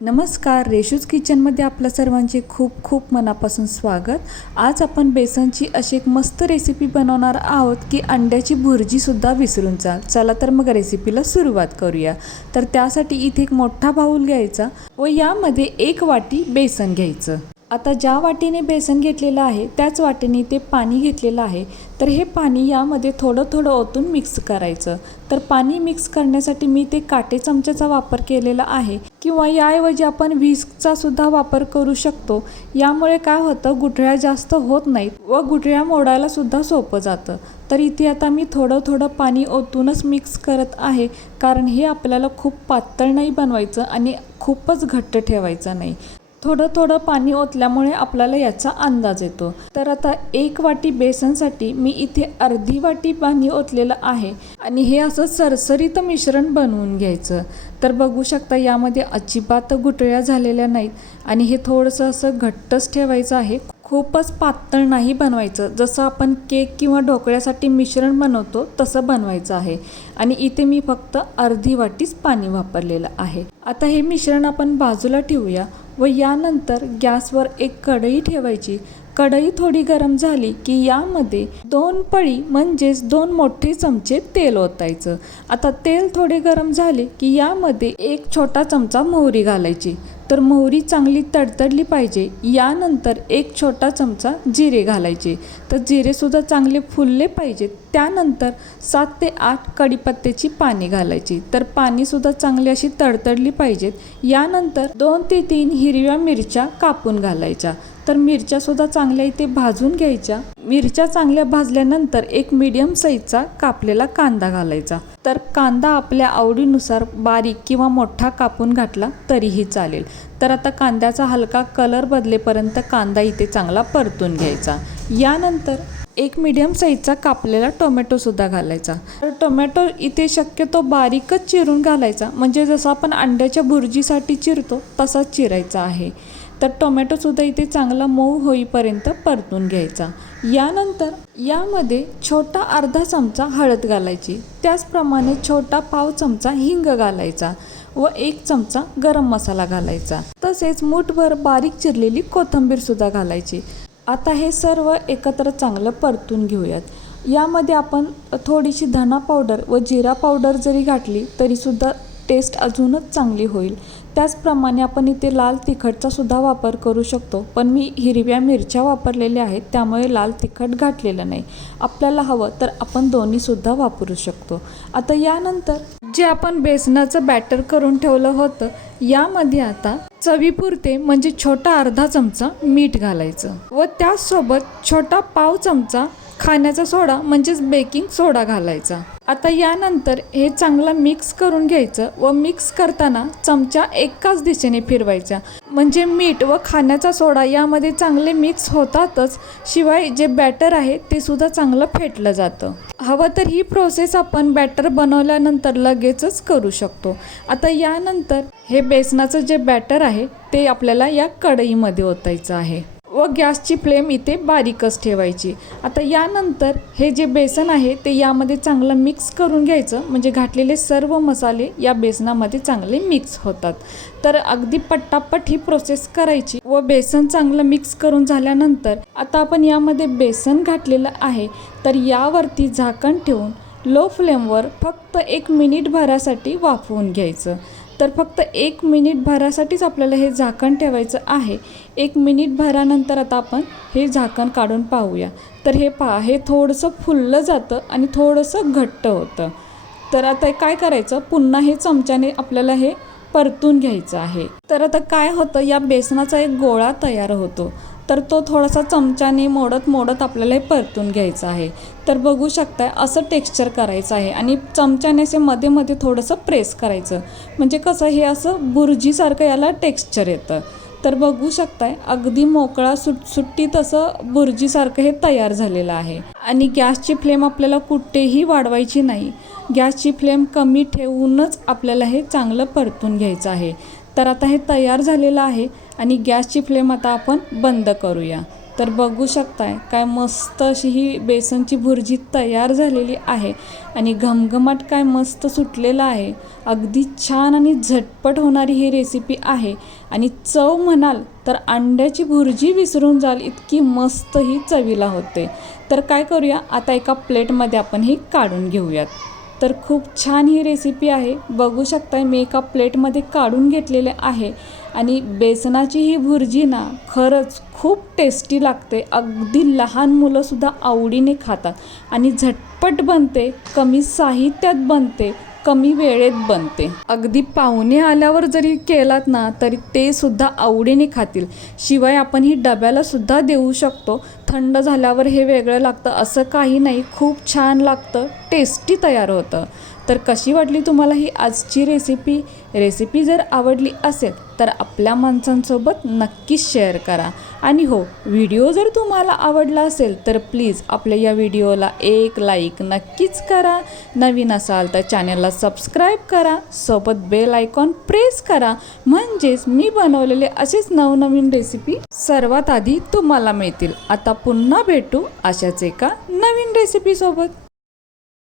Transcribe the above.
नमस्कार, रेशूज किचनमध्ये आपल्या सर्वांचे खूप खूप मनापासून स्वागत. आज आपण बेसनची अशी एक मस्त रेसिपी बनवणार आहोत की अंड्याची भुर्जीसुद्धा विसरून जाल. चला तर मग रेसिपीला सुरुवात करूया. तर त्यासाठी इथे एक मोठा बाऊल घ्यायचा व यामध्ये 1 वाटी बेसन घ्यायचं. आता ज्या वाटीने बेसन घेतलेलं आहे त्याच वाटीने ते पाणी घेतलेलं आहे. तर हे पाणी यामध्ये थोडं थोडं ओतून मिक्स करायचं. तर पाणी मिक्स करण्यासाठी मी ते काटे चमच्याचा वापर केलेला आहे किंवा याऐवजी आपण व्हिस्कचा सुद्धा वापर करू शकतो. यामुळे काय होतं, गुठळ्या जास्त होत नाहीत व गुठळ्या मोडायला सुद्धा सोपं जातं. तर इथे आता मी थोडं थोडं पाणी ओतूनच मिक्स करत आहे, कारण हे आपल्याला खूप पातळ नाही बनवायचं आणि खूपच घट्ट ठेवायचं नाही. थोडं थोडं पाणी ओतल्यामुळे आपल्याला याचा अंदाज येतो. तर आता 1 वाटी बेसनसाठी मी इथे अर्धी वाटी पाणी ओतलेलं आहे आणि हे असं सरसरीत मिश्रण बनवून घ्यायचं. तर बघू शकता यामध्ये अजिबात गुठळ्या झालेल्या नाहीत आणि हे थोडंसं असं घट्टच ठेवायचं आहे. खूपच पातळ नाही बनवायचं. जसं आपण केक किंवा ढोकळ्यासाठी मिश्रण बनवतो तसं बनवायचं आहे. आणि इथे मी फक्त अर्धी वाटीच पाणी वापरलेलं आहे. आता हे मिश्रण आपण बाजूला ठेवूया व यानंतर गॅसवर एक कढई ठेवायची. कढई थोडी गरम झाली की यामध्ये 2 पळी म्हणजेच 2 मोठे चमचे तेल ओतायचं. आता तेल थोडे गरम झाले की यामध्ये 1 छोटा चमचा मोहरी घालायची. तर मोहरी चांगली तडतडली पाहिजे. यानंतर 1 छोटा चमचा जिरे घालायचे. तर जिरेसुद्धा चांगले फुलले पाहिजेत. त्यानंतर 7 ते 8 कढीपत्त्याची पाने घालायची. तर पानीसुद्धा चांगली अशी तडतडली पाहिजेत. यानंतर 2 ते 3 हिरव्या मिरच्या कापून घालायच्या. तर मिरच्यासुद्धा चांगल्या इथे भाजून घ्यायच्या. मिरच्या चांगल्या भाजल्यानंतर एक मीडियम साईजचा कापलेला कांदा घालायचा. तर कांदा आपल्या आवडीनुसार बारीक किंवा मोठा कापून घातला तरीही चालेल. तर आता कांद्याचा हलका कलर बदलेपर्यंत कांदा इथे चांगला परतून घ्यायचा. यानंतर एक मीडियम साईजचा कापलेला टोमॅटोसुद्धा घालायचा. तर टोमॅटो इथे शक्यतो बारीकच चिरून घालायचा, म्हणजे जसं आपण अंड्याच्या भुर्जीसाठी चिरतो तसाच चिरायचा आहे. तर टोमॅटोसुद्धा इथे चांगला मऊ होईपर्यंत परतून घ्यायचा. यानंतर यामध्ये छोटा अर्धा चमचा हळद घालायची. त्याचप्रमाणे छोटा पाव चमचा हिंग घालायचा व 1 चमचा गरम मसाला घालायचा. तसेच मूठभर बारीक चिरलेली कोथिंबीरसुद्धा घालायची. आता हे सर्व एकत्र चांगलं परतून घेऊयात. यामध्ये आपण थोडीशी धना पावडर व जिरा पावडर जरी घातली तरीसुद्धा टेस्ट अजूनच चांगली होईल. त्याचप्रमाणे आपण इथे लाल तिखटचा सुद्धा वापर करू शकतो, पण मी हिरव्या मिरच्या वापरलेल्या आहेत त्यामुळे लाल तिखट घातलेलं नाही. आपल्याला हवं तर आपण दोन्हीसुद्धा वापरू शकतो. आता यानंतर जे आपण बेसनाचं बॅटर करून ठेवलं होतं यामध्ये आता चवीपुरते म्हणजे छोटा अर्धा चमचा मीठ घालायचं व त्याचसोबत छोटा पाव चमचा खाण्याचा सोडा म्हणजेच बेकिंग सोडा घालायचा. आता यानंतर हे चांगलं मिक्स करून घ्यायचं व मिक्स करताना चमचा एकाच दिशेने फिरवायचा, म्हणजे मीठ व खाण्याचा सोडा यामध्ये चांगले मिक्स होतातच, शिवाय जे बॅटर आहे ते सुद्धा चांगलं फेटलं जातं. हवं तर ही प्रोसेस आपण बॅटर बनवल्यानंतर लगेचच करू शकतो. आता यानंतर हे बेसनाचं जे बॅटर आहे ते आपल्याला या कढईमध्ये ओतायचं आहे व गॅसची फ्लेम इथे बारीकच ठेवायची. आता यानंतर हे जे बेसन आहे ते यामध्ये चांगलं मिक्स करून घ्यायचं, म्हणजे घातलेले सर्व मसाले या बेसनामध्ये चांगले मिक्स होतात. तर अगदी पटापट ही प्रोसेस करायची व बेसन चांगलं मिक्स करून झाल्यानंतर आता आपण यामध्ये बेसन घातलेलं आहे तर यावरती झाकण ठेवून लो फ्लेमवर फक्त 1 मिनिट भरासाठी वाफवून घ्यायचं. तर फक्त 1 मिनिट भरासाठीच आपल्याला हे झाकण ठेवायचं आहे. 1 मिनिट भरानंतर आता आपण हे झाकण काढून पाहूया. तर हे पहा, हे थोडंसं फुललं जातं आणि थोडंसं घट्ट होतं. तर आता काय करायचं, पुन्हा हे चमच्याने आपल्याला हे परतून घ्यायचं आहे. तर आता काय होतं, या बेसनाचा एक गोळा तयार होतो. तर तो थोडासा चमच्याने मोडत मोडत आपल्याला हे परतून घ्यायचं आहे. तर बघू शकताय असं टेक्स्चर करायचं आहे आणि चमच्याने असे मध्ये मध्ये थोडंसं प्रेस करायचं, म्हणजे कसं हे असं बुर्जीसारखं याला टेक्स्चर येतं. तर बघू शकताय अगदी मोकळा सुटसुट्टीत असं बुर्जीसारखं हे तयार झालेलं आहे. आणि गॅसची फ्लेम आपल्याला कुठेही वाढवायची नाही. गॅसची फ्लेम कमी ठेवूनच आपल्याला हे चांगलं परतून घ्यायचं आहे. तर आता हे तयार झालेलं आहे आणि गॅसची फ्लेम आता आपण बंद करूया. तर बघू शकताय काय मस्त अशी ही बेसनची भुर्जी तयार झालेली आहे आणि घमघमाट काय मस्त सुटलेला आहे. अगदी छान आणि झटपट होणारी ही रेसिपी आहे आणि चव म्हणाल तर अंड्याची भुर्जी विसरून जाल इतकी मस्त ही चवीला होते. तर काय करूया, आता एका प्लेटमध्ये आपण ही काढून घेऊयात. तर खूप छान ही रेसिपी आहे. बघू शकताय मी एका प्लेटमध्ये काढून घेतलेले आहे आणि बेसनाची ही भुर्जी ना खरंच खूप टेस्टी लागते. अगदी लहान मुलंसुद्धा आवडीने खातात आणि झटपट बनते, कमी साहित्यात बनते, कमी वेळेत बनते. अगदी पाहुणे आल्यावर जरी केलात ना तरी ते सुद्धा आवडीने खातील. शिवाय आपण ही डब्याला सुद्धा देऊ शकतो. थंड झाल्यावर हे वेगळं लागतं असं काही नाही, खूप छान लागतं, टेस्टी तयार होतं. तर कशी वाटली तुम्हाला ही आजची रेसिपी जर आवडली असेल तर आपल्या माणसांसोबत नक्कीच शेअर करा. आणि हो, व्हिडिओ जर तुम्हाला आवडला असेल तर प्लीज आपल्या या व्हिडिओला एक लाईक नक्कीच करा. नवीन असाल तर चॅनलला सबस्क्राईब करा, सोबत बेल आयकॉन प्रेस करा, म्हणजेच मी बनवलेले असेच नवनवीन रेसिपी सर्वात आधी तुम्हाला मिळतील. आता पुन्हा भेटू अशाच एका नवीन रेसिपीसोबत.